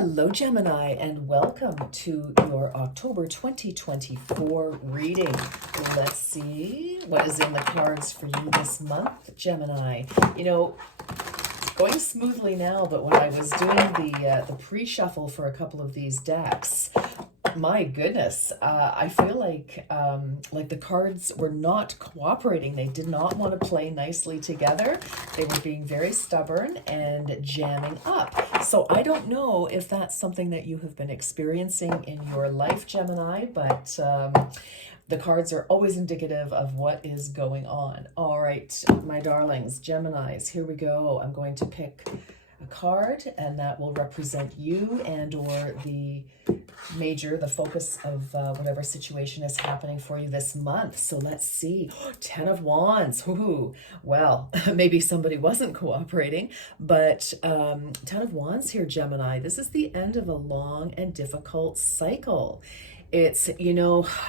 Hello, Gemini, and welcome to your October 2024 reading. Let's see what is in the cards for you this month, Gemini. Going smoothly now, but when I was doing the pre-shuffle for a couple of these decks, my goodness, I feel like the cards were not cooperating. They did not want to play nicely together. They were being very stubborn and jamming up. So I don't know if that's something that you have been experiencing in your life, Gemini, but the cards are always indicative of what is going on. All right, my darlings, Geminis, here we go. I'm going to pick a card, and that will represent you and or the focus of whatever situation is happening for you this month. So let's see. 10 of Wands. Woohoo. Well, maybe somebody wasn't cooperating, but 10 of Wands here, Gemini. This is the end of a long and difficult cycle. It's,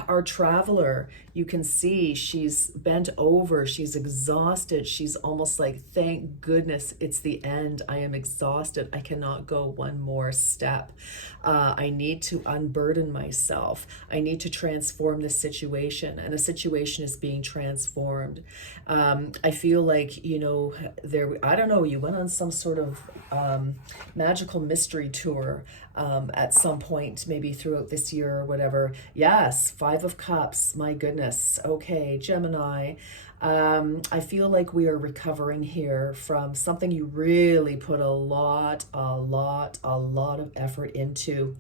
our traveler, you can see she's bent over, she's exhausted, she's almost like, thank goodness it's the end. I am exhausted. I cannot go one more step. I need to unburden myself. I need to transform this situation, and a situation is being transformed. I feel like, I don't know, you went on some sort of magical mystery tour at some point, maybe throughout this year or whatever. Yes, 5 of Cups, my goodness. Okay, Gemini, I feel like we are recovering here from something you really put a lot of effort into.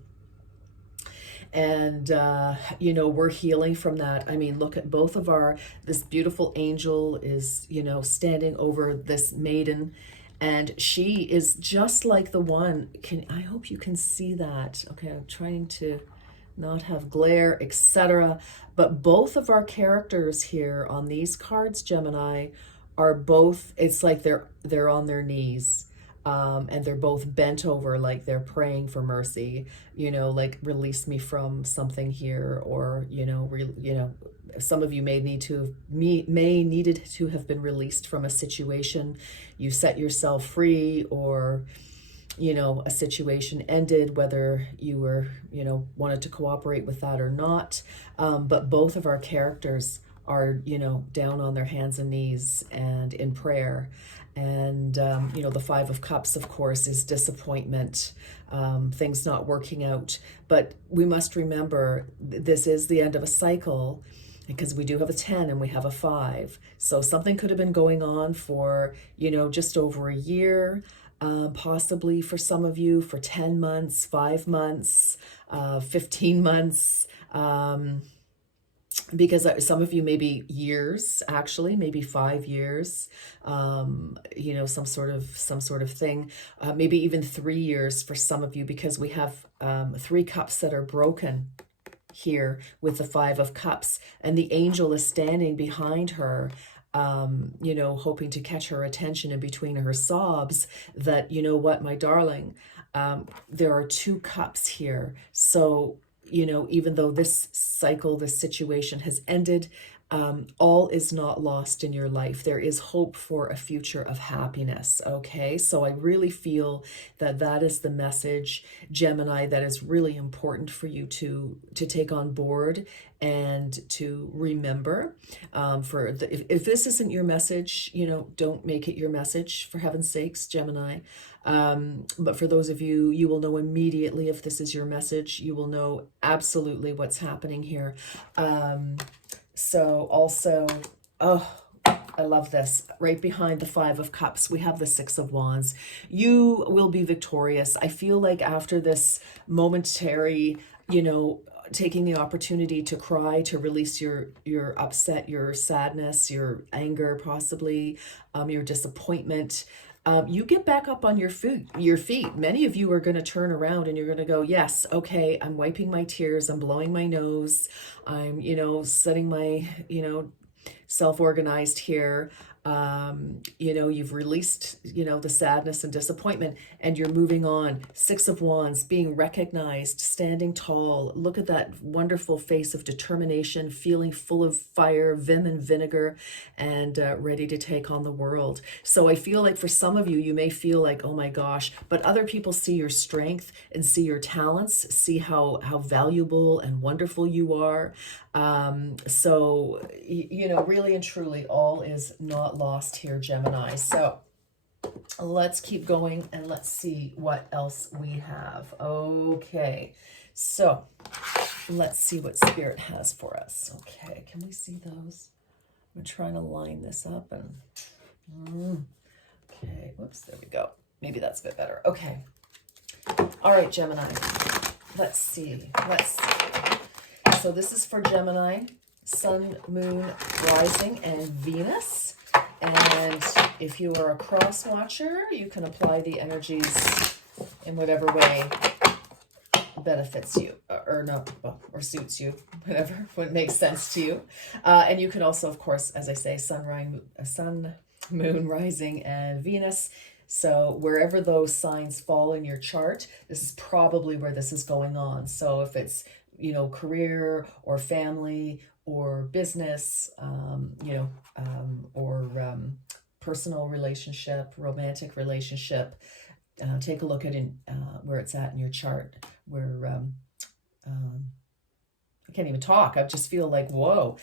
And, we're healing from that. I mean, look at both of this beautiful angel is, standing over this maiden, and she is just like the one. I hope you can see that. Okay, I'm trying to not have glare, etc. But both of our characters here on these cards, Gemini, are both, it's like they're on their knees. And they're both bent over, like they're praying for mercy, like release me from something here, or some of you may needed to have been released from a situation. You set yourself free, or a situation ended, whether you were wanted to cooperate with that or not. But both of our characters are down on their hands and knees and in prayer. And the 5 of Cups, of course, is disappointment, things not working out. But we must remember this is the end of a cycle, because we do have a 10 and we have a 5. So something could have been going on for just over a year, possibly for some of you for 10 months, 5 months, 15 months, because some of you maybe years, actually maybe 5 years, some sort of thing, maybe even 3 years for some of you, because we have 3 cups that are broken here with the 5 of Cups, and the angel is standing behind her, hoping to catch her attention in between her sobs, that, what, my darling, there are 2 cups here. So even though this cycle, this situation has ended, all is not lost in your life. There is hope for a future of happiness, okay? So I really feel that is the message, Gemini, that is really important for you to take on board and to remember. If this isn't your message, don't make it your message, for heaven's sakes, Gemini. But for those of you, you will know immediately if this is your message. You will know absolutely what's happening here. So also, I love this. Right behind the 5 of Cups, we have the 6 of Wands. You will be victorious. I feel like after this momentary, taking the opportunity to cry, to release your upset, your sadness, your anger, possibly, your disappointment, you get back up on your feet. Many of you are going to turn around and you're going to go, yes, okay, I'm wiping my tears, I'm blowing my nose, I'm, setting my, self-organized here. You know, you've released, you know, the sadness and disappointment, and you're moving on. Six of Wands, being recognized, standing tall. Look at that wonderful face of determination, feeling full of fire, vim and vinegar, and ready to take on the world. So I feel like for some of you, you may feel like, oh my gosh, but other people see your strength and see your talents, see how valuable and wonderful you are. So, you know, really and truly, all is not lost here, Gemini. So let's keep going and let's see what else we have. Okay, so let's see what Spirit has for us. Okay, can we see those? I'm trying to line this up and okay, whoops, there we go. Maybe that's a bit better. Okay. All right, Gemini. Let's see. So this is for Gemini, Sun, Moon, Rising, and Venus. And if you are a cross watcher, you can apply the energies in whatever way benefits you, or not, or suits you, whatever, what makes sense to you. And you can also, of course, as I say, Sun, Moon, Rising, and Venus. So wherever those signs fall in your chart, this is probably where this is going on. So if it's, you know, career or family or business, you know, or personal relationship, romantic relationship, take a look at where it's at in your chart, where I can't even talk. I just feel like, whoa,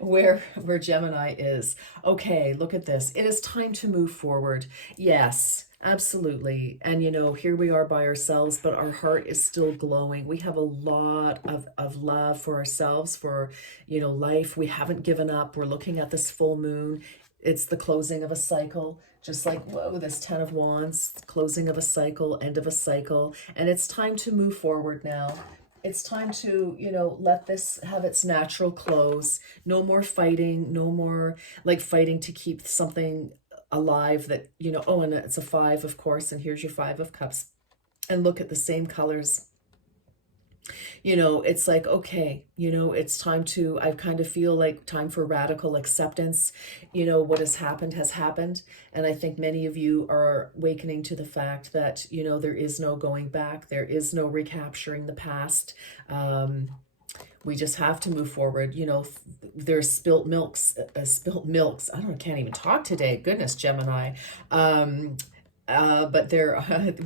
where Gemini is. Okay, look at this. It is time to move forward. Yes, absolutely. And, you know, here we are by ourselves, but our heart is still glowing. We have a lot of love for ourselves, for, you know, life. We haven't given up. We're looking at this full moon. It's the closing of a cycle. Just like, whoa, this 10 of Wands, closing of a cycle, end of a cycle. And it's time to move forward now. It's time to, you know, let this have its natural close. No more fighting, no more like fighting to keep something alive that, you know, oh, and it's a 5, of course, and here's your 5 of Cups. And look at the same colors. You know, it's like, okay, you know, it's time to, I kind of feel like time for radical acceptance. You know, what has happened has happened. And I think many of you are awakening to the fact that, you know, there is no going back. There is no recapturing the past. We just have to move forward. You know, there's spilt milks. I can't even talk today. Goodness, Gemini. But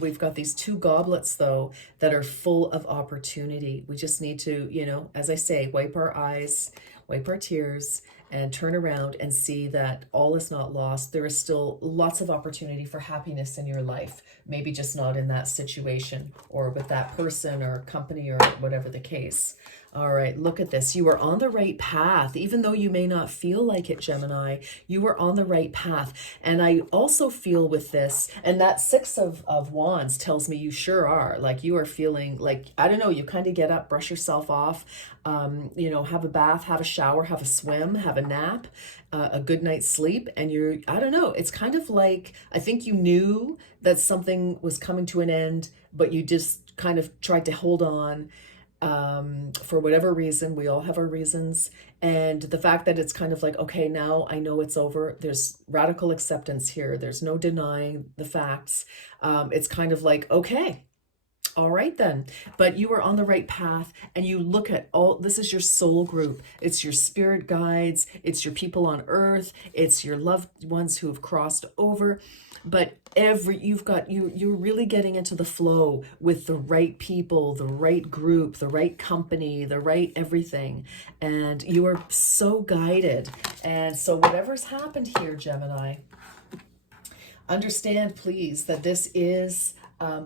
we've got these 2 goblets though that are full of opportunity. We just need to, you know, as I say, wipe our eyes, wipe our tears, and turn around and see that all is not lost. There is still lots of opportunity for happiness in your life. Maybe just not in that situation or with that person or company or whatever the case. All right, look at this. You are on the right path. Even though you may not feel like it, Gemini, you are on the right path. And I also feel with this, and that 6 of Wands tells me you sure are. Like you are feeling like, I don't know, you kind of get up, brush yourself off, you know, have a bath, have a shower, have a swim, have a nap, a good night's sleep. And you're, I don't know, it's kind of like, I think you knew that something was coming to an end, but you just kind of tried to hold on. For whatever reason. We all have our reasons. And the fact that it's kind of like, okay, now I know it's over. There's radical acceptance here. There's no denying the facts. It's kind of like, okay, all right then. But you are on the right path, and you look at all, this is your soul group. It's your spirit guides. It's your people on earth. It's your loved ones who have crossed over. But you're really getting into the flow with the right people, the right group, the right company, the right everything. And you are so guided. And so whatever's happened here, Gemini, understand please that this is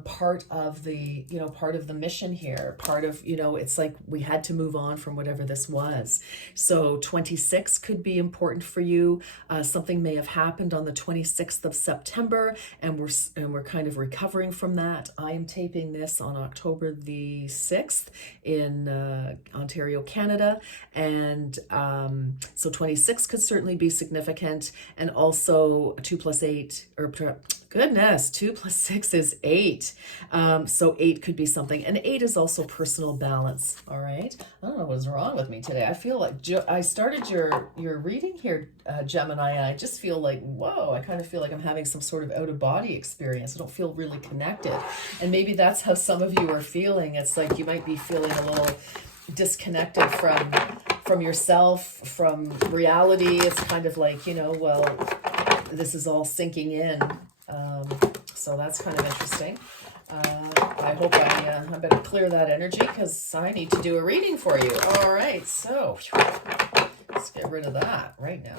part of the, you know, part of the mission here, part of, you know, it's like we had to move on from whatever this was. So 26 could be important for you. Something may have happened on the 26th of September, and we're kind of recovering from that. I am taping this on October the 6th in Ontario, Canada. And so 26 could certainly be significant. And also 2 + 8, or Goodness, 2 plus 6 is 8. So 8 could be something. And 8 is also personal balance. All right. I don't know what's wrong with me today. I feel like I started your reading here, Gemini, and I just feel like, whoa, I kind of feel like I'm having some sort of out of body experience. I don't feel really connected. And maybe that's how some of you are feeling. It's like you might be feeling a little disconnected from yourself, from reality. It's kind of like, well, this is all sinking in. So that's kind of interesting. I hope I better clear that energy because I need to do a reading for you. All right, so let's get rid of that right now.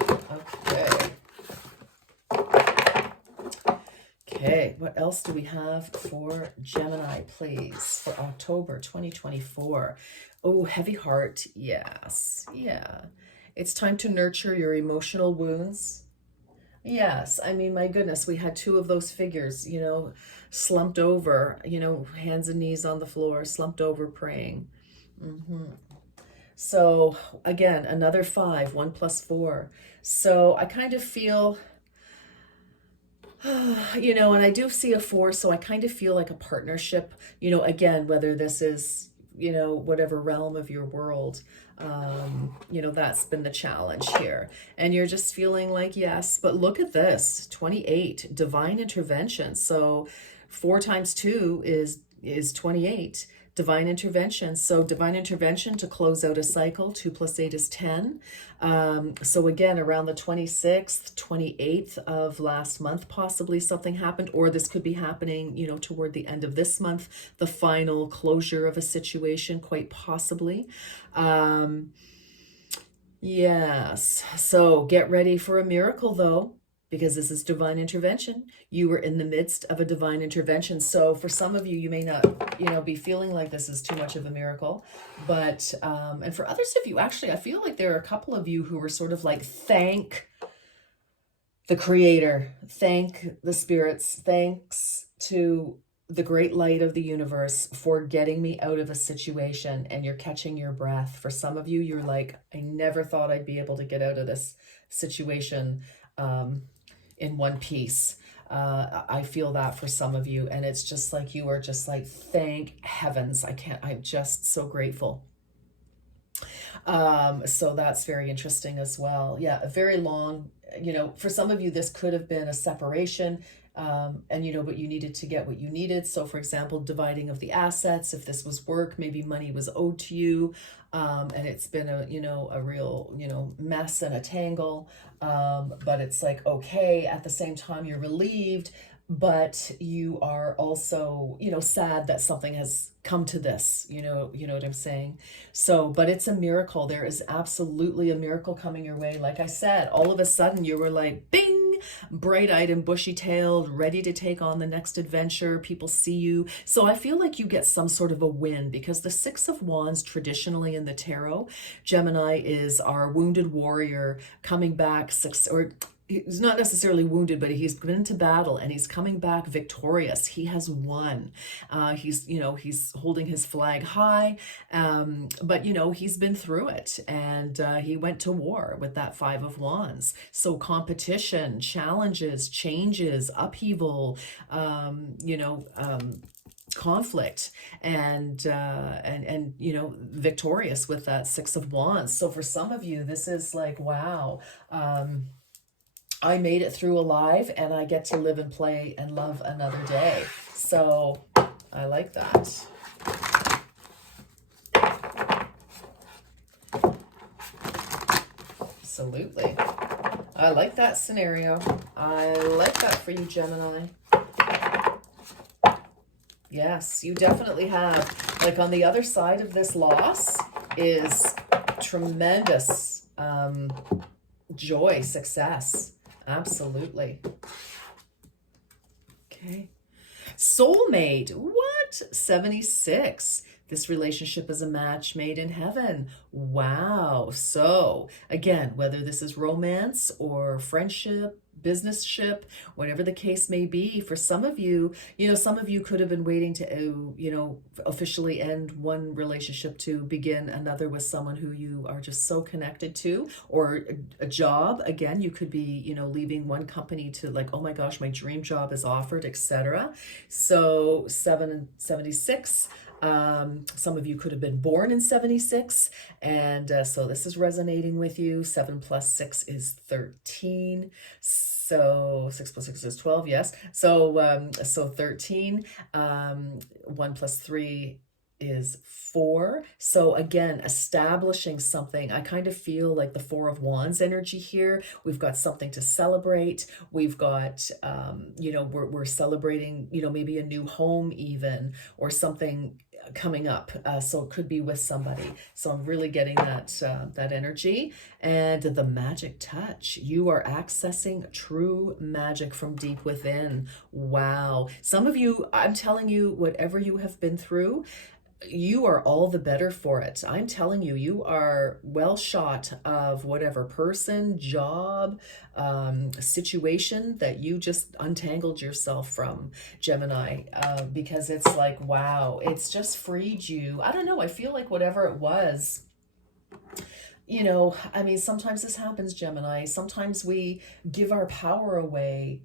Okay, what else do we have for Gemini, please, for October 2024? Oh, heavy heart. Yes, yeah. It's time to nurture your emotional wounds. Yes, I mean, my goodness, we had 2 of those figures, slumped over, hands and knees on the floor, slumped over praying. So again, another 5, 1 plus 4. So I kind of feel, and I do see a 4, so I kind of feel like a partnership, again, whether this is, whatever realm of your world, that's been the challenge here. And you're just feeling like, yes, but look at this, 28, divine intervention. So 4 times 2 is 28. Divine intervention. So divine intervention to close out a cycle. 2 plus 8 is 10. So again, around the 26th, 28th of last month, possibly something happened, or this could be happening, toward the end of this month, the final closure of a situation, quite possibly. Yes. So get ready for a miracle though, because this is divine intervention. You were in the midst of a divine intervention. So for some of you, you may not, be feeling like this is too much of a miracle, but, and for others of you, actually, I feel like there are a couple of you who were sort of like, thank the creator, thank the spirits, thanks to the great light of the universe for getting me out of a situation, and you're catching your breath. For some of you, you're like, I never thought I'd be able to get out of this situation, in one piece. I feel that for some of you, and it's just like you are just like, thank heavens, I'm just so grateful. So that's very interesting as well. Yeah, a very long, for some of you, this could have been a separation, and but you needed to get what you needed. So for example, dividing of the assets, if this was work, maybe money was owed to you, and it's been a real, mess and a tangle. But it's like, okay, at the same time, you're relieved, but you are also, sad that something has come to this, you know what I'm saying? So, but it's a miracle. There is absolutely a miracle coming your way. Like I said, all of a sudden you were like, bing, bright-eyed and bushy-tailed, ready to take on the next adventure. People see you. So I feel like you get some sort of a win, because the 6 of Wands traditionally in the tarot, Gemini, is our wounded warrior coming back, he's not necessarily wounded, but he's been to battle and he's coming back victorious. He has won. He's holding his flag high, but he's been through it, and he went to war with that 5 of Wands. So competition, challenges, changes, upheaval, conflict, and victorious with that 6 of Wands. So for some of you, this is like, wow, I made it through alive, and I get to live and play and love another day. So I like that. Absolutely. I like that scenario. I like that for you, Gemini. Yes, you definitely have. Like, on the other side of this loss is tremendous joy, success. Absolutely. Okay. Soulmate. What? 76. This relationship is a match made in heaven. Wow. So again, whether this is romance or friendship, business ship, whatever the case may be, for some of you, some of you could have been waiting to, officially end one relationship to begin another with someone who you are just so connected to, or a job. Again, you could be, leaving one company to like, oh my gosh, my dream job is offered, etc. So 776. Some of you could have been born in 76, and so this is resonating with you. 7 plus 6 is 13. So 6 plus 6 is 12, yes. So 13. 1 plus 3 is 4. So again, establishing something. I kind of feel like the 4 of Wands energy here. We've got something to celebrate. We've got, we're celebrating, maybe a new home even, or something coming up. So it could be with somebody. So I'm really getting that energy. And the magic touch. You are accessing true magic from deep within. Wow. Some of you, I'm telling you, whatever you have been through, you are all the better for it. I'm telling you, you are well shot of whatever person, job, situation that you just untangled yourself from, Gemini, because it's like, wow, it's just freed you. I don't know. I feel like whatever it was, sometimes this happens, Gemini. Sometimes we give our power away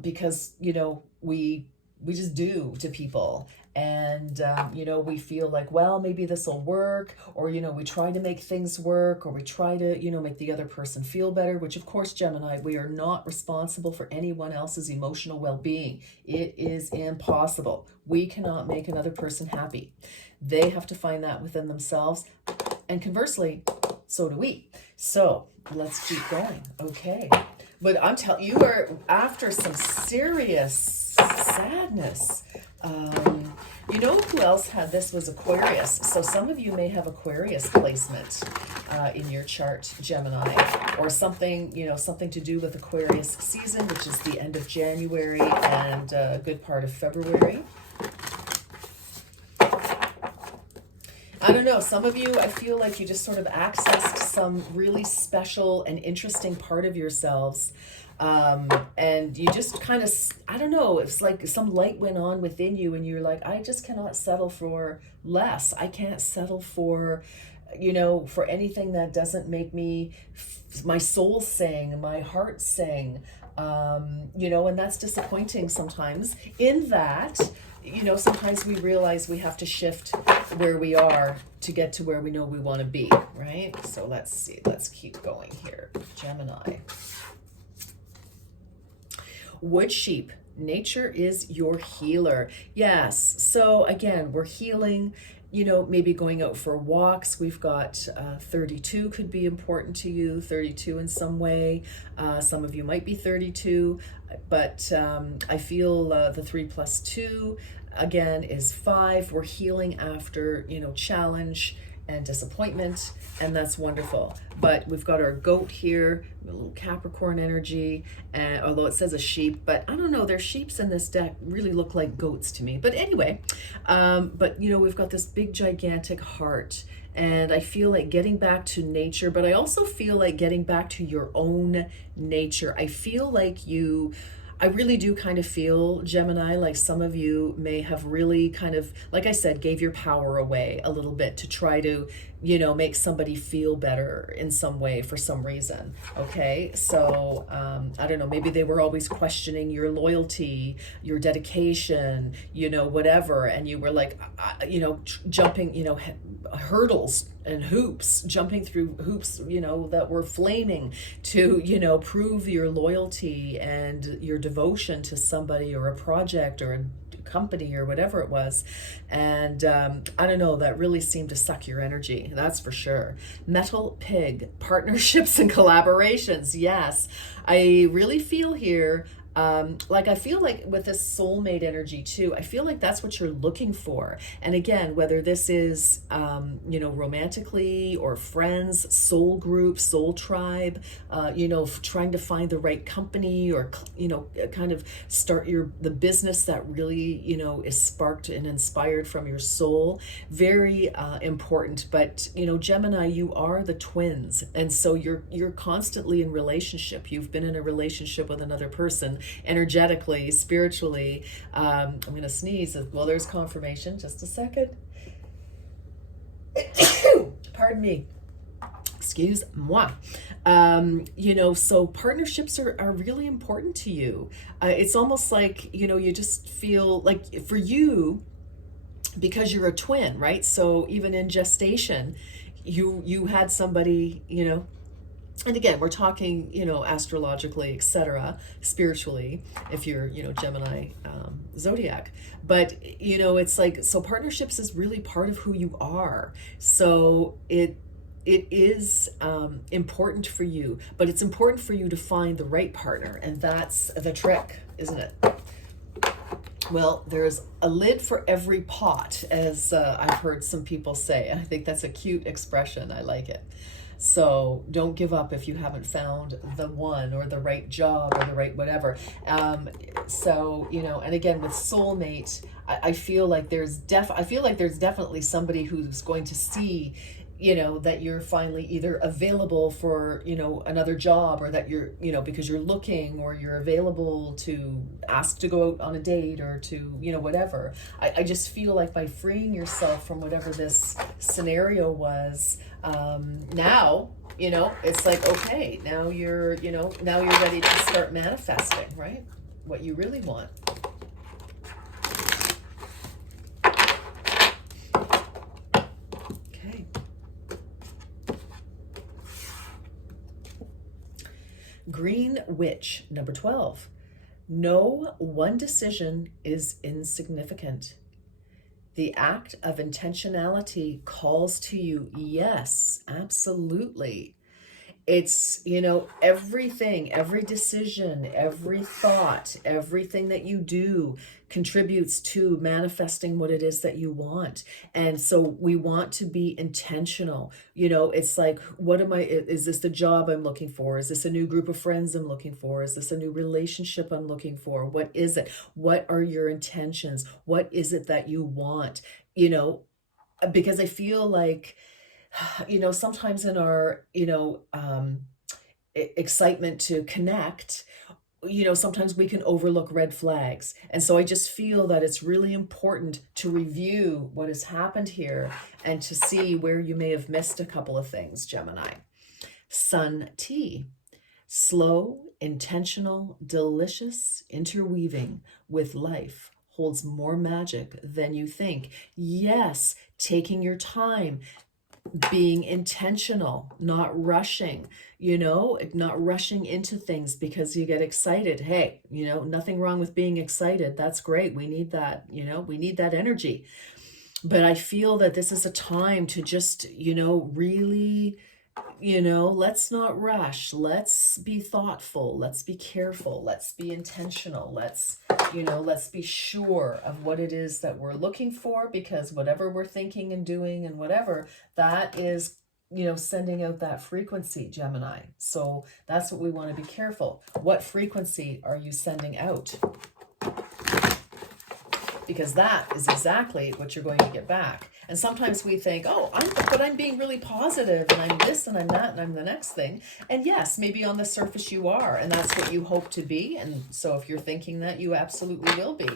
because, we just do to people. And, we feel like, well, maybe this will work, or, we try to make things work, or we try to, make the other person feel better, which of course, Gemini, we are not responsible for anyone else's emotional well-being. It is impossible. We cannot make another person happy. They have to find that within themselves. And conversely, so do we. So let's keep going. Okay. But I'm telling you, are after some serious sadness. Who else had this was Aquarius. So some of you may have Aquarius placement in your chart, Gemini, or something, something to do with Aquarius season, which is the end of January and a good part of February. I don't know, some of you, I feel like you just sort of accessed some really special and interesting part of yourselves. And you just kind of, I don't know, it's like some light went on within you and you're like, I just cannot settle for less. I can't settle for, for anything that doesn't make me, my soul sing, my heart sing, and that's disappointing sometimes in that, sometimes we realize we have to shift where we are to get to where we know we want to be, right? So let's see, let's keep going here. Gemini. Wood sheep, nature is your healer. Yes, so again, we're healing, maybe going out for walks. We've got 32 could be important to you, 32 in some way. Some of you might be 32, but I feel the 3 plus 2, again, is 5. We're healing after, challenge and disappointment, and that's wonderful. But we've got our goat here, a little Capricorn energy, and although it says a sheep, but I don't know, their sheeps in this deck really look like goats to me. But anyway, we've got this big gigantic heart, and I feel like getting back to nature, but I also feel like getting back to your own nature. I feel like I really do kind of feel, Gemini, like some of you may have really kind of, like I said, gave your power away a little bit to try to, make somebody feel better in some way for some reason. Okay. So, I don't know, maybe they were always questioning your loyalty, your dedication, whatever. And you were like, jumping, hurdles and hoops, jumping through hoops, that were flaming to, prove your loyalty and your devotion to somebody or a project or a company or whatever it was. And I don't know, that really seemed to suck your energy, that's for sure. Metal pig, partnerships and collaborations. Yes, I really feel here Like I feel like with this soulmate energy too, I feel like that's what you're looking for. And again, whether this is, romantically or friends, soul group, soul tribe, trying to find the right company or, kind of start the business that really, is sparked and inspired from your soul. Very important. But, Gemini, you are the twins. And so you're constantly in relationship. You've been in a relationship with another person energetically, spiritually. I'm going to sneeze. Well, there's confirmation. Just a second. Pardon me. Excuse moi. So partnerships are really important to you. It's almost like, you just feel like for you, because you're a twin, right? So even in gestation, you had somebody, and again, we're talking, astrologically, etc., spiritually, if you're, Gemini zodiac. But, it's like, so partnerships is really part of who you are. So it is important for you, but it's important for you to find the right partner. And that's the trick, isn't it? Well, there's a lid for every pot, as I've heard some people say. And I think that's a cute expression. I like it. So don't give up if you haven't found the one or the right job or the right whatever. And again, with soulmate, I feel like there's definitely somebody who's going to see, that you're finally either available for, another job, or that you're, because you're looking, or you're available to ask to go out on a date, or to, whatever. I just feel like by freeing yourself from whatever this scenario was, now, it's like, okay, now you're ready to start manifesting, right? What you really want. Green Witch, number 12. No one decision is insignificant. The act of intentionality calls to you. Yes, absolutely. It's, everything, every decision, every thought, everything that you do contributes to manifesting what it is that you want. And so we want to be intentional. It's like, is this the job I'm looking for? Is this a new group of friends I'm looking for? Is this a new relationship I'm looking for? What is it? What are your intentions? What is it that you want? Because I feel like, sometimes in our, excitement to connect, sometimes we can overlook red flags. And so I just feel that it's really important to review what has happened here and to see where you may have missed a couple of things, Gemini. Sun T. Slow, intentional, delicious interweaving with life holds more magic than you think. Yes, taking your time, being intentional, not rushing, not rushing into things because you get excited. Hey, nothing wrong with being excited. That's great. We need that, we need that energy. But I feel that this is a time to just, really, let's not rush. Let's be thoughtful. Let's be careful. Let's be intentional. Let's be sure of what it is that we're looking for, because whatever we're thinking and doing and whatever, that is, sending out that frequency, Gemini. So that's what we want to be careful. What frequency are you sending out? Because that is exactly what you're going to get back. And sometimes we think, I'm being really positive, and I'm this and I'm that and I'm the next thing. And yes, maybe on the surface you are, and that's what you hope to be. And so if you're thinking that, you absolutely will be.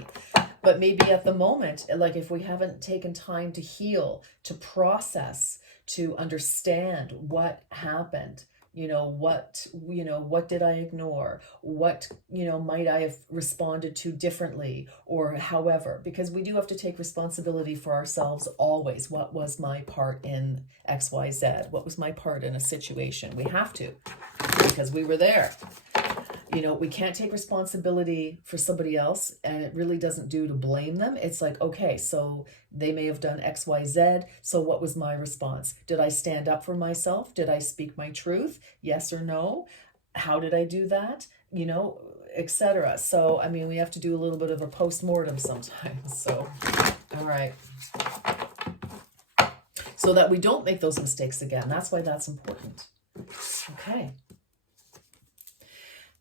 But maybe at the moment, like if we haven't taken time to heal, to process, to understand what happened, what did I ignore? What, might I have responded to differently, or however, because we do have to take responsibility for ourselves always. What was my part in XYZ? What was my part in a situation? We have to, because we were there. We can't take responsibility for somebody else, and it really doesn't do to blame them. It's like, okay, so they may have done X, Y, Z. So what was my response? Did I stand up for myself? Did I speak my truth? Yes or no? How did I do that? etc. So, I mean, we have to do a little bit of a post-mortem sometimes. So, all right. So that we don't make those mistakes again. That's why that's important. Okay.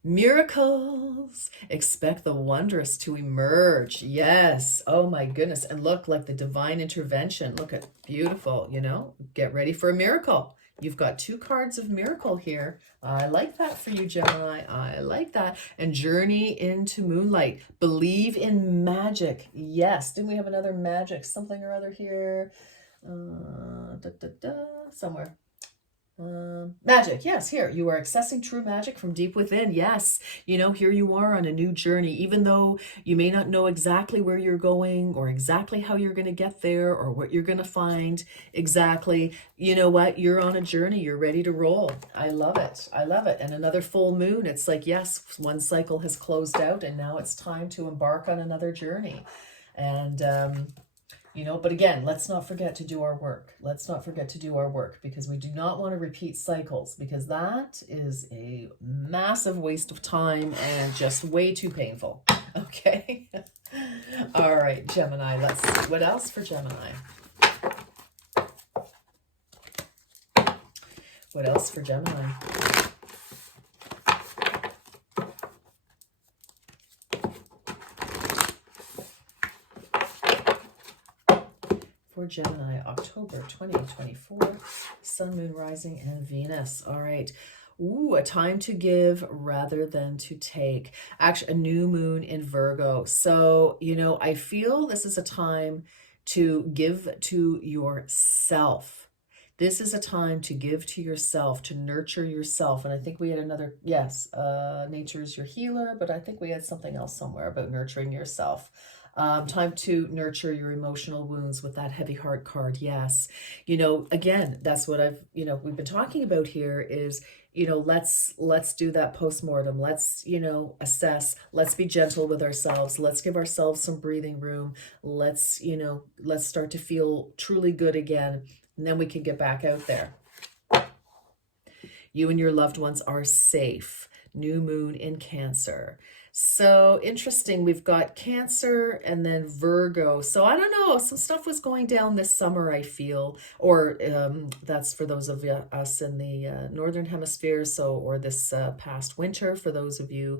Miracles. Expect the wondrous to emerge. Yes. Oh my goodness. And look, like the divine intervention. Look at beautiful, you know, get ready for a miracle. You've got 2 cards of miracle here. I like that for you, Gemini. I like that. And journey into moonlight. Believe in magic. Yes. Didn't we have another magic something or other here? Somewhere. Magic, yes, here. You are accessing true magic from deep within. Yes, you know, here you are on a new journey. Even though you may not know exactly where you're going or exactly how you're going to get there or what you're going to find exactly, you know what? You're on a journey. You're ready to roll. I love it. I love it. And another full moon. It's like, yes, one cycle has closed out and now it's time to embark on another journey. And, you know, but again, let's not forget to do our work. Let's not forget to do our work because we do not want to repeat cycles because that is a massive waste of time and just way too painful. Okay. All right, Gemini. Let's see. What else for Gemini? What else for Gemini? For Gemini, October 2024, Sun, Moon, Rising, and Venus. All right. Ooh, a time to give rather than to take. Actually, a new moon in Virgo. So, you know, I feel this is a time to give to yourself. This is a time to give to yourself, to nurture yourself. And I think we had another, yes, nature is your healer, but I think we had something else somewhere about nurturing yourself. Time to nurture your emotional wounds with that heavy heart card. Yes. You know, again, that's what we've been talking about here is, you know, let's do that postmortem. Let's, you know, assess, let's be gentle with ourselves. Let's give ourselves some breathing room. Let's, you know, let's start to feel truly good again. And then we can get back out there. You and your loved ones are safe. New moon in Cancer. So interesting. We've got Cancer and then Virgo. So I don't know. Some stuff was going down this summer, I feel. Or that's for those of us in the Northern Hemisphere. So, or this past winter for those of you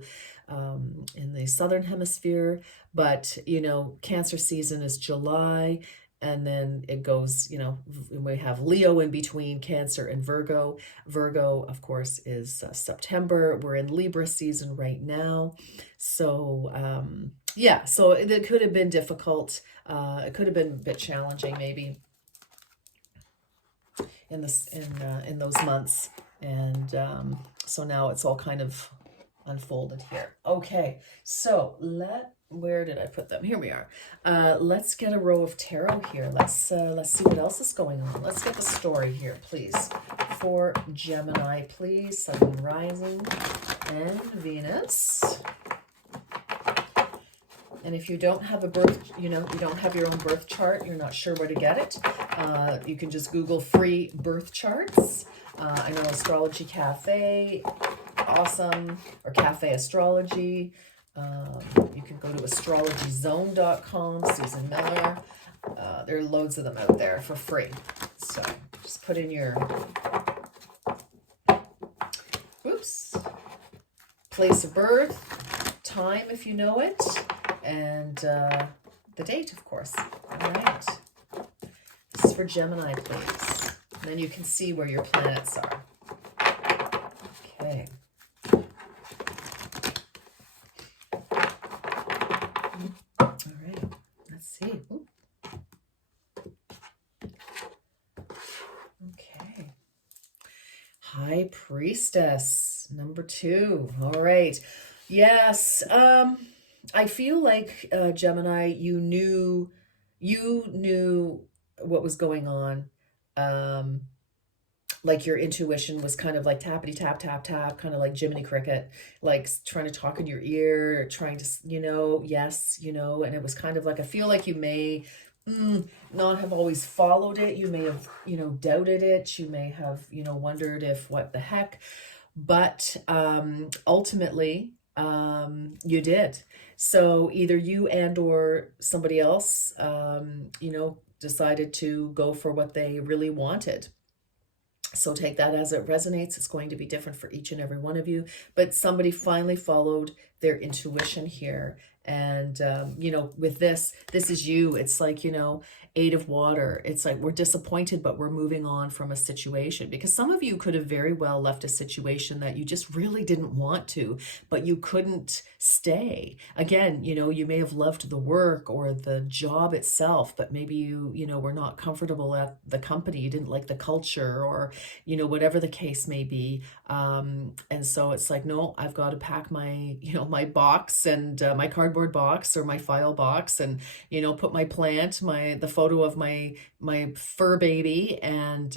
in the Southern Hemisphere. But, you know, Cancer season is July. And then it goes, you know, we have Leo in between Cancer and Virgo. Virgo, of course, is September. We're in Libra season right now. So, yeah, so it could have been difficult. It could have been a bit challenging maybe in those months. And so now it's all kind of unfolded here. Okay, so where did I put them? Here we are. Let's get a row of tarot here. Let's see what else is going on. Let's get the story here, please. For Gemini, please. Sun, Moon, Rising, and Venus. And if you don't have a birth, you know, you don't have your own birth chart, you're not sure where to get it, you can just Google free birth charts. I know Astrology Cafe, awesome, or Cafe Astrology. You can go to astrologyzone.com, Susan Miller. There are loads of them out there for free. So just put in your, place of birth, time if you know it, and the date, of course. All right. This is for Gemini, please. And then you can see where your planets are. Okay. See. Ooh. Okay. High Priestess, number 2. All right. Yes. I feel like Gemini, you knew what was going on. Like your intuition was kind of like tappity tap tap tap, kind of like Jiminy Cricket, like trying to talk in your ear, trying to, you know, yes, you know, and it was kind of like, I feel like you may not have always followed it. You may have, you know, doubted it. You may have, you know, wondered if what the heck, but ultimately, You did. So either you and or somebody else, decided to go for what they really wanted. So take that as it resonates. It's going to be different for each and every one of you. But somebody finally followed their intuition here. And, with this is you. It's like, Eight of Water. It's like we're disappointed, but we're moving on from a situation. Because some of you could have very well left a situation that you just really didn't want to, but you couldn't stay. Again, you may have loved the work or the job itself, but maybe you were not comfortable at the company. You didn't like the culture or whatever the case may be. And so it's like, no, I've got to pack my, my box and my cardboard box or my file box and, put my plant, the photo of my fur baby and,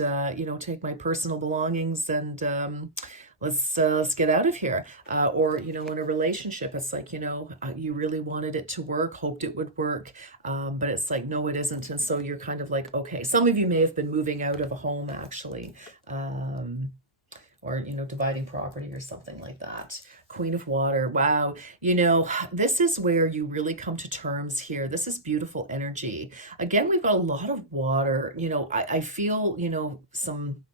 take my personal belongings and, let's get out of here. Or, in a relationship, it's like, you really wanted it to work, hoped it would work. But it's like, no, it isn't. And so you're kind of like, okay, some of you may have been moving out of a home actually, or, dividing property or something like that. Queen of Water. Wow. This is where you really come to terms here. This is beautiful energy. Again, we've got a lot of water. I feel, some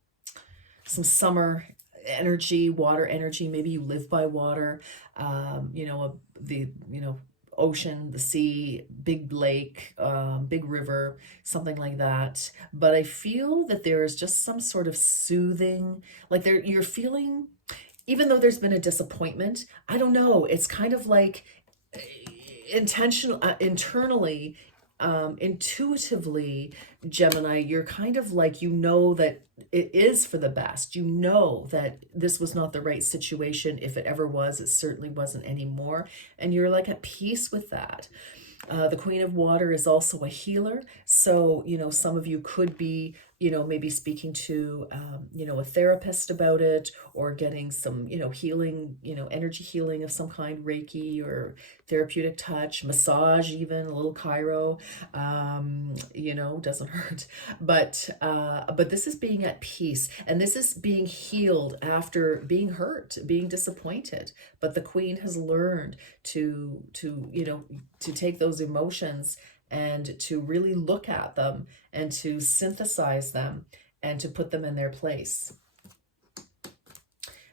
summer energy, water energy. Maybe you live by water, the ocean, the sea, big lake, big river, something like that. But I feel that there is just some sort of soothing, like you're feeling, even though there's been a disappointment, I don't know, it's kind of like internally, intuitively, Gemini, you're kind of like, that it is for the best. That this was not the right situation. If it ever was, it certainly wasn't anymore. And you're like at peace with that. The Queen of Water is also a healer. So, some of you could be, maybe speaking to, a therapist about it or getting some, healing, energy healing of some kind, Reiki or therapeutic touch, massage, even a little Cairo, doesn't hurt. But this is being at peace, and this is being healed after being hurt, being disappointed. But the Queen has learned to take those emotions and to really look at them and to synthesize them and to put them in their place,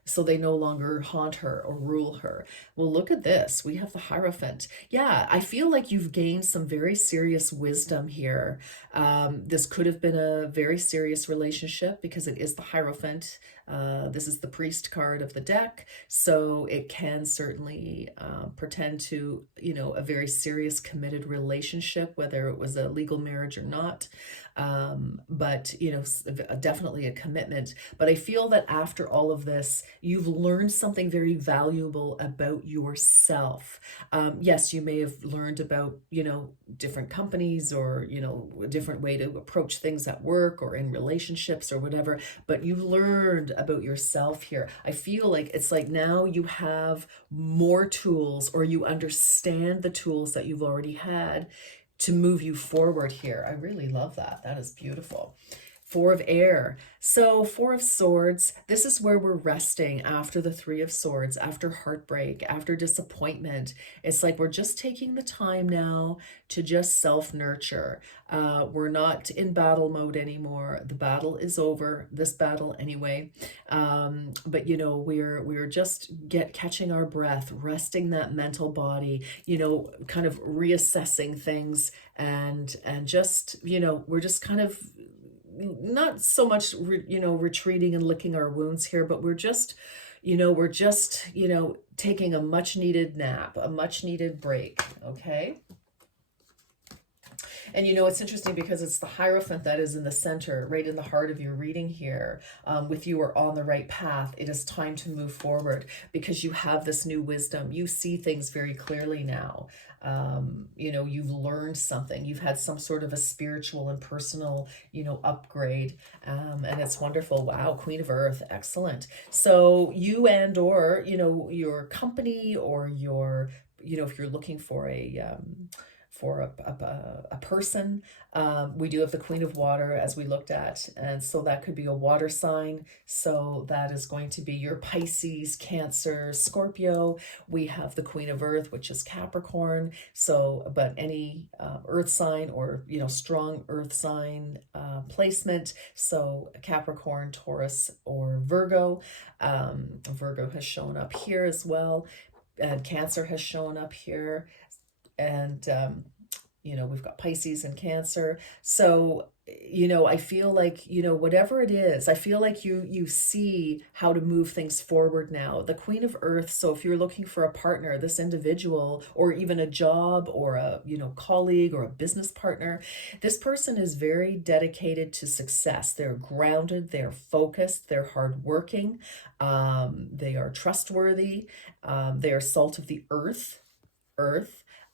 so they no longer haunt her or rule her. Well, look at this. We have the Hierophant. Yeah, I feel like you've gained some very serious wisdom here. This could have been a very serious relationship because it is the Hierophant. This is the priest card of the deck. So it can certainly pretend to, a very serious committed relationship, whether it was a legal marriage or not. But, definitely a commitment. But I feel that after all of this, you've learned something very valuable about yourself. Yes, you may have learned about, different companies or, a different way to approach things at work or in relationships or whatever, but you've learned about yourself here. I feel like it's like now you have more tools, or you understand the tools that you've already had to move you forward here. I really love that. That is beautiful. Four of Air. So Four of Swords, this is where we're resting after the Three of Swords, after heartbreak, after disappointment. It's like we're just taking the time now to just self-nurture. We're not in battle mode anymore. The battle is over, this battle anyway. But we're just catching our breath, resting that mental body, kind of reassessing things and just, we're just kind of not so much, retreating and licking our wounds here, but we're just taking a much needed nap, a much needed break. Okay. And it's interesting because it's the Hierophant that is in the center, right in the heart of your reading here. With you are on the right path. It is time to move forward because you have this new wisdom. You see things very clearly now. You've learned something. You've had some sort of a spiritual and personal, upgrade. And it's wonderful. Wow. Queen of Earth. Excellent. So you or your company or your, if you're looking for for a person. We do have the Queen of Water, as we looked at, and so that could be a water sign. So that is going to be your Pisces, Cancer, Scorpio. We have the Queen of Earth, which is Capricorn. So, but any earth sign or, strong earth sign placement. So Capricorn, Taurus, or Virgo. Virgo has shown up here as well, and Cancer has shown up here, and we've got Pisces and Cancer. So I feel like, whatever it is, I feel like you see how to move things forward now. The Queen of Earth, so if you're looking for a partner, this individual, or even a job, or a colleague, or a business partner, this person is very dedicated to success. They're grounded, they're focused, they're hardworking, they are trustworthy, they are salt of the earth.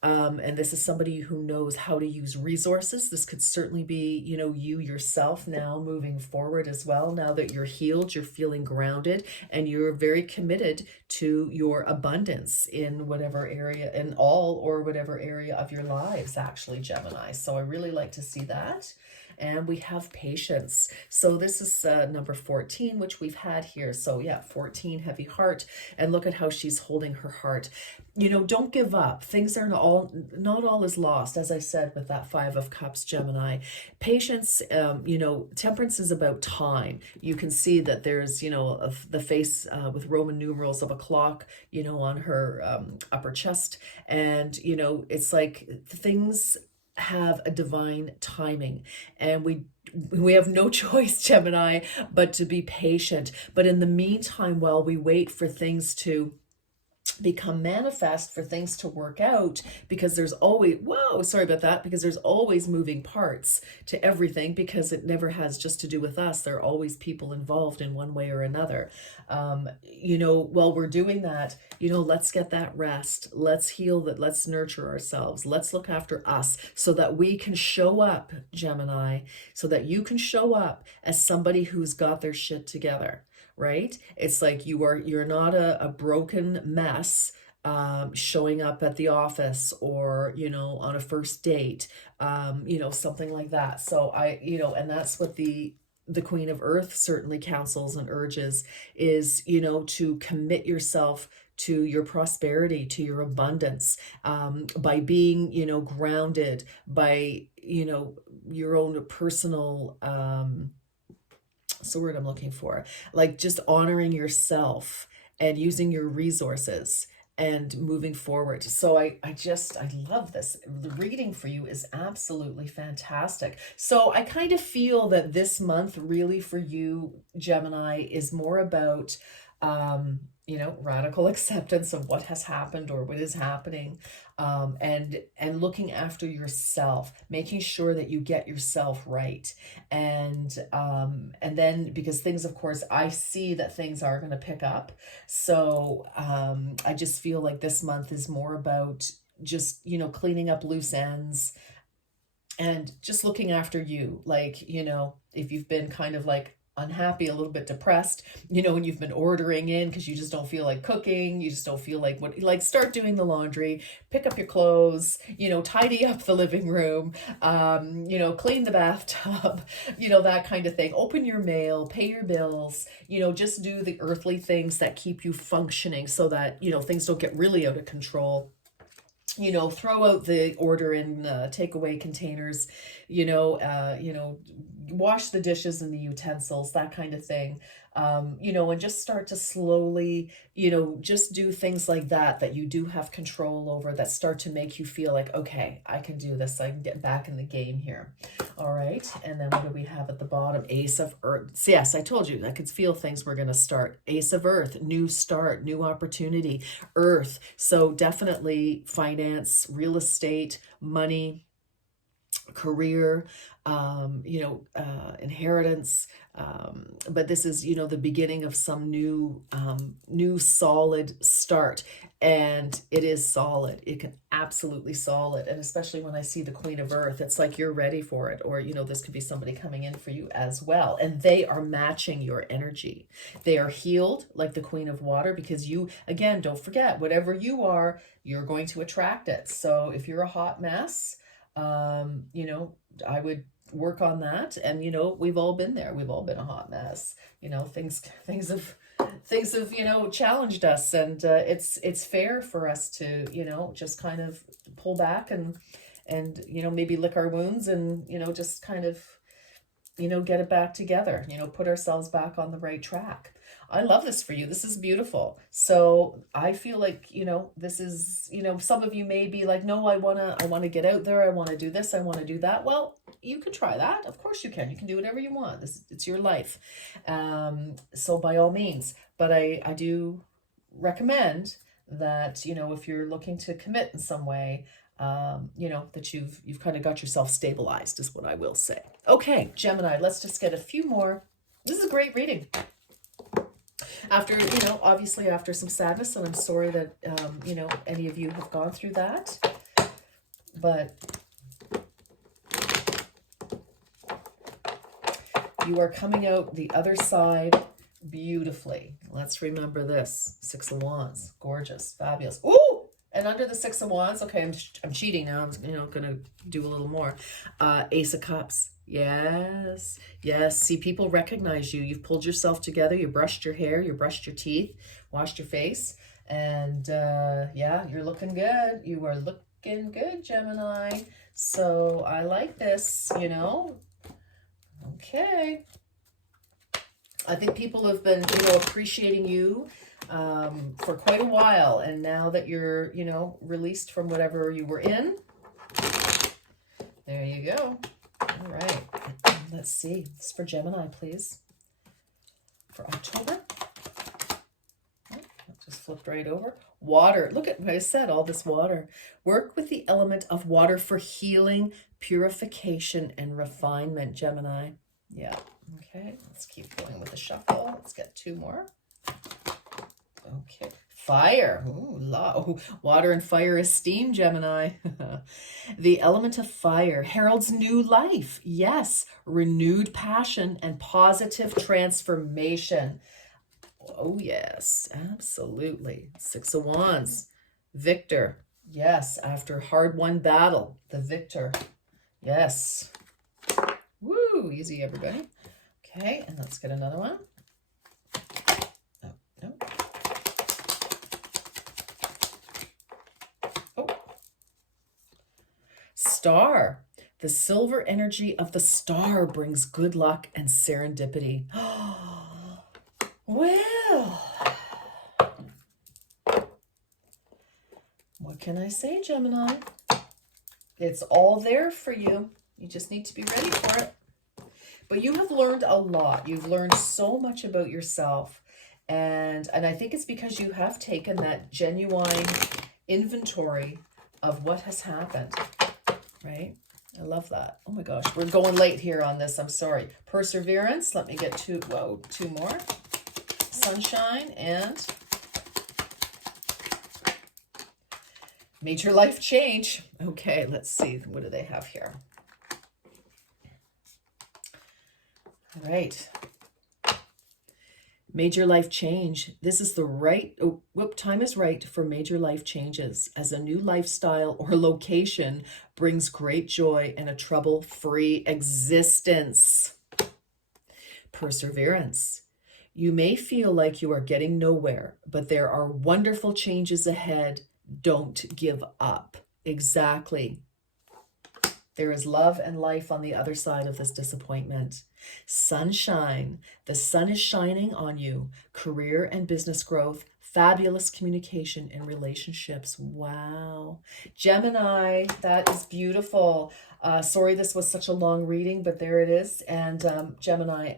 And this is somebody who knows how to use resources. This could certainly be, you yourself now moving forward as well. Now that you're healed, you're feeling grounded, and you're very committed to your abundance in whatever area, in all or whatever area of your lives, actually, Gemini. So I really like to see that. And we have patience. So this is number 14, which we've had here. So yeah, 14, heavy heart. And look at how she's holding her heart. Don't give up. Things are not all is lost, as I said, with that 5 of Cups, Gemini. Patience, temperance is about time. You can see that there's, the face with Roman numerals of a clock, on her upper chest. And, it's like things have a divine timing, and we have no choice, Gemini, but to be patient. But in the meantime, while we wait for things to become manifest, for things to work out, because there's always, because there's always moving parts to everything, because it never has just to do with us. There are always people involved in one way or another. While we're doing that, let's get that rest, let's heal, that let's nurture ourselves, let's look after us, so that we can show up, Gemini, so that you can show up as somebody who's got their shit together. Right? It's like you're not a broken mess showing up at the office, or on a first date, something like that. So and that's what the Queen of Earth certainly counsels and urges, is to commit yourself to your prosperity, to your abundance, by being grounded by your own personal what's the word I'm looking for? Like just honoring yourself and using your resources and moving forward. So I love this. The reading for you is absolutely fantastic. So I kind of feel that this month really for you, Gemini, is more about radical acceptance of what has happened or what is happening, and looking after yourself, making sure that you get yourself right, and then, because things, of course, I see that things are going to pick up. So I just feel like this month is more about just cleaning up loose ends and just looking after you. Like, if you've been kind of like unhappy, a little bit depressed, and you've been ordering in because you just don't feel like cooking, you just don't feel like start doing the laundry, pick up your clothes, tidy up the living room, clean the bathtub, that kind of thing. Open your mail, pay your bills, just do the earthly things that keep you functioning, so that, things don't get really out of control. Throw out the order in takeaway containers, wash the dishes and the utensils, that kind of thing. And just start to slowly, just do things like that you do have control over, that start to make you feel like, okay, I can do this. I can get back in the game here. All right. And then what do we have at the bottom? Ace of Earth. So yes, I told you I could feel things were going to start. Ace of Earth, new start, new opportunity, Earth. So definitely finance, real estate, money, career, inheritance, but this is the beginning of some new solid start, and it is solid. It can absolutely solid, and especially when I see the Queen of Earth, it's like you're ready for it, or this could be somebody coming in for you as well, and they are matching your energy. They are healed, like the Queen of Water, because you, again, don't forget, whatever you are, you're going to attract it. So if you're a hot mess, You know, I would work on that. And, you know, we've all been there. We've all been a hot mess. You know, things have, you know, challenged us, and it's fair for us to, you know, just kind of pull back and, you know, maybe lick our wounds and, you know, just kind of, you know, get it back together, you know, put ourselves back on the right track. I love this for you. This is beautiful. So I feel like, you know, this is, you know, some of you may be like, no, I want to get out there. I want to do this. I want to do that. Well, you can try that. Of course you can. You can do whatever you want. It's your life. So by all means, but I do recommend that, you know, if you're looking to commit in some way, you know, that you've kind of got yourself stabilized is what I will say. Okay, Gemini, let's just get a few more. This is a great reading. After, you know, obviously after some sadness, and I'm sorry that, you know, any of you have gone through that, but you are coming out the other side beautifully. Let's remember this. Six of Wands. Gorgeous. Fabulous. Ooh! And under the Six of Wands, okay, I'm cheating now. I'm, you know, going to do a little more. Ace of Cups. Yes. Yes. See, people recognize you. You've pulled yourself together. You brushed your hair. You brushed your teeth. Washed your face. And, yeah, you're looking good. You are looking good, Gemini. So I like this, you know. Okay. I think people have been, you know, appreciating you for quite a while. And now that you're, you know, released from whatever you were in, there you go. All right. Let's see. This is for Gemini, please. For October. Oh, just flipped right over. Water. Look at what I said, all this water. Work with the element of water for healing, purification, and refinement, Gemini. Yeah. Okay. Let's keep going with the shuffle. Let's get two more. Okay. Fire. Ooh, water and fire is steam, Gemini. The element of fire heralds new life. Yes. Renewed passion and positive transformation. Oh, yes. Absolutely. Six of Wands. Victor. Yes. After hard-won battle, the victor. Yes. Woo. Easy, everybody. Okay. And let's get another one. Oh, no. Oh. Star. The silver energy of the star brings good luck and serendipity. Well, what can I say, Gemini? It's all there for you. You just need to be ready for it. But you have learned a lot. You've learned so much about yourself. And I think it's because you have taken that genuine inventory of what has happened, right? I love that. Oh my gosh, we're going late here on this. I'm sorry. Perseverance. Let me get two more. Sunshine and major life change. Okay, let's see. What do they have here? All right. Major life change. This is the right, time is right for major life changes, as a new lifestyle or location brings great joy and a trouble-free existence. Perseverance. You may feel like you are getting nowhere, but there are wonderful changes ahead. Don't give up. Exactly. There is love and life on the other side of this disappointment. Sunshine. The sun is shining on you. Career and business growth. Fabulous communication and relationships. Wow. Gemini, that is beautiful. Sorry this was such a long reading, but there it is. And Gemini,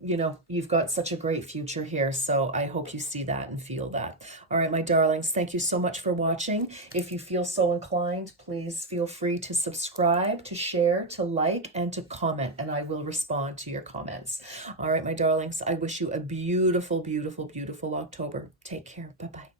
you know, you've got such a great future here. So I hope you see that and feel that. All right, my darlings, thank you so much for watching. If you feel so inclined, please feel free to subscribe, to share, to like, and to comment, and I will respond to your comments. All right, my darlings, I wish you a beautiful, beautiful, beautiful October. Take care. Bye-bye.